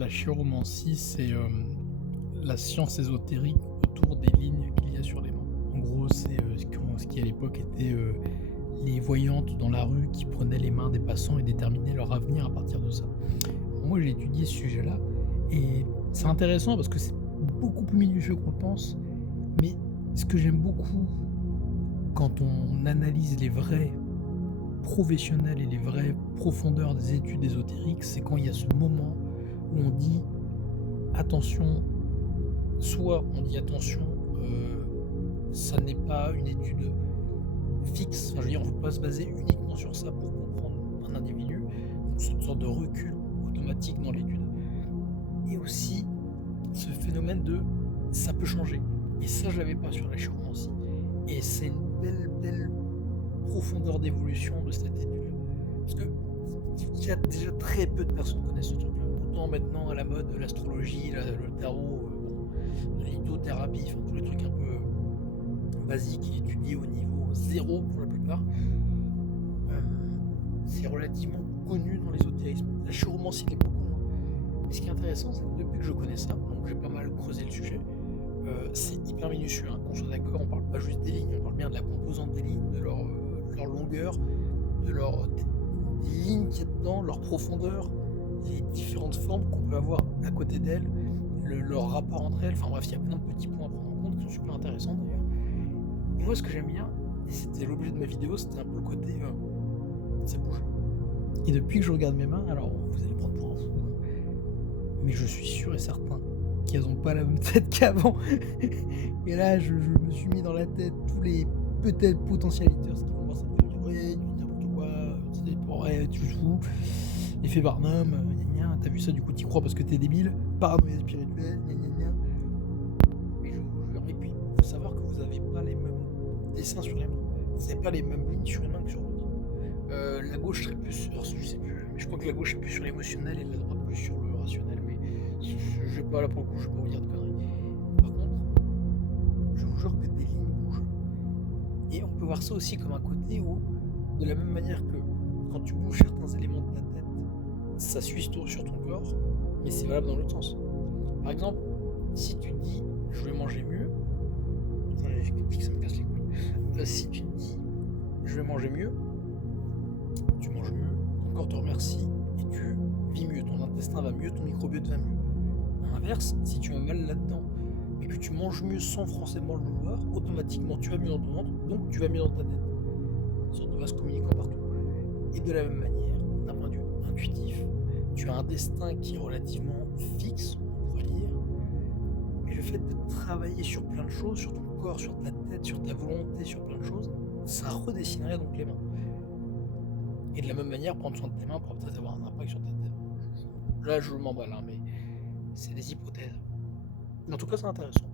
La chiromancie, c'est la science ésotérique autour des lignes qu'il y a sur les mains. En gros, c'est ce qui à l'époque était les voyantes dans la rue qui prenaient les mains des passants et déterminaient leur avenir à partir de ça. Moi, j'ai étudié ce sujet-là et c'est intéressant parce que c'est beaucoup plus minutieux qu'on le pense. Mais ce que j'aime beaucoup quand on analyse les vrais professionnels et les vraies profondeurs des études ésotériques, c'est quand il y a ce moment où on dit attention, soit on dit attention, ça n'est pas une étude fixe, enfin, je veux dire, on ne peut pas se baser uniquement sur ça pour comprendre un individu, donc c'est une sorte de recul automatique dans l'étude. Et aussi ce phénomène de ça peut changer. Et ça, je l'avais pas sur la chiromancie. Et c'est une belle profondeur d'évolution de cette étude-là. Parce que il y a déjà très peu de personnes qui connaissent ce truc-là. Autant maintenant à la mode l'astrologie, le tarot, la lithothérapie, enfin tous les trucs un peu basiques et étudiés au niveau zéro pour la plupart. C'est relativement connu dans l'ésotérisme. La chiromancie l'est beaucoup moins. Mais ce qui est intéressant, c'est que depuis que je connais ça, donc j'ai pas mal creusé le sujet, c'est hyper minutieux, hein, qu'on soit d'accord, on parle pas juste des lignes, on parle bien de la composante des lignes, de leur longueur, des lignes qu'il y a dedans, leur profondeur, les différentes formes qu'on peut avoir à côté d'elles, leur rapport entre elles, enfin bref, il y a plein de petits points à prendre en compte qui sont super intéressants d'ailleurs. Et moi ce que j'aime bien, et c'était l'objet de ma vidéo, c'était un peu le côté ça bouge. Et depuis que je regarde mes mains, alors vous allez prendre pour un fou, mais je suis sûr et certain qu'elles n'ont pas la même tête qu'avant. Et là, je me suis mis dans la tête tous les peut-être potentialiteurs qui vont voir cette vidéo, dire ouais, tu dis n'importe quoi, c'est pour ouais, tu te fous, effet Barnum, gna gna, t'as vu ça, du coup t'y crois parce que t'es débile, paranoïa spirituelle, gna gna gna. Mais je vous jure, et puis faut savoir que vous n'avez pas les mêmes dessins sur les mains, vous n'avez pas les mêmes lignes sur les mains que sur l'autre. La gauche serait plus sur, je sais plus, mais je crois que la gauche est plus sur l'émotionnel et la droite plus sur le rationnel, mais je vais pas là pour le coup, je vais pas vous dire de conneries. Par contre, je vous jure que des lignes bougent. Et on peut voir ça aussi comme un côté où, de la même manière que quand tu bouges certains éléments de ta tête, ça suit sur ton corps, mais c'est valable dans l'autre sens. Par exemple, si tu te dis je vais manger mieux, attendez, ça me casse les couilles. Si tu te dis je vais manger mieux, tu manges mieux, ton corps te remercie et tu vis mieux, ton intestin va mieux, ton microbiote va mieux. À l'inverse, si tu as mal là-dedans, mais que tu manges mieux sans forcément le vouloir, automatiquement tu vas mieux dans ton ventre, donc tu vas mieux dans ta tête. Une sorte de vase communicant partout. Et de la même manière, d'un point de vue intuitif, tu as un destin qui est relativement fixe, on pourrait dire, mais le fait de travailler sur plein de choses, sur ton corps, sur ta tête, sur ta volonté, sur plein de choses, ça redessinerait donc les mains. Et de la même manière, prendre soin de tes mains pourra peut-être avoir un impact sur ta tête. Là, je m'emballe, hein, mais c'est des hypothèses. Mais en tout cas, c'est intéressant.